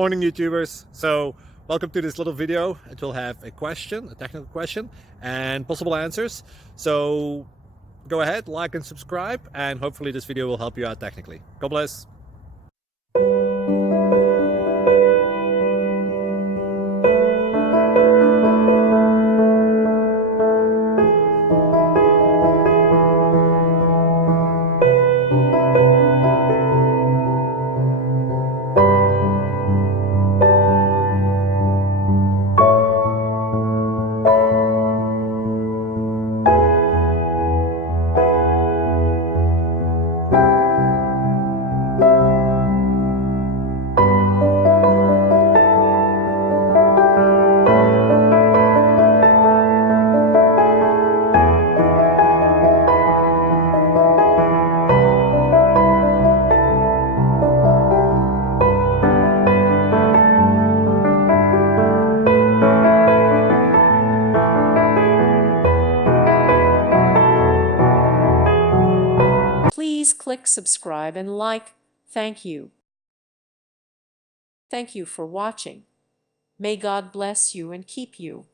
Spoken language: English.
Morning, YouTubers. So welcome to this little video. It will have a question, a technical question, and possible answers. So go ahead, like and subscribe, and hopefully this video will help you out technically. God bless. Please click subscribe and like. Thank you. Thank you for watching. May God bless you and keep you.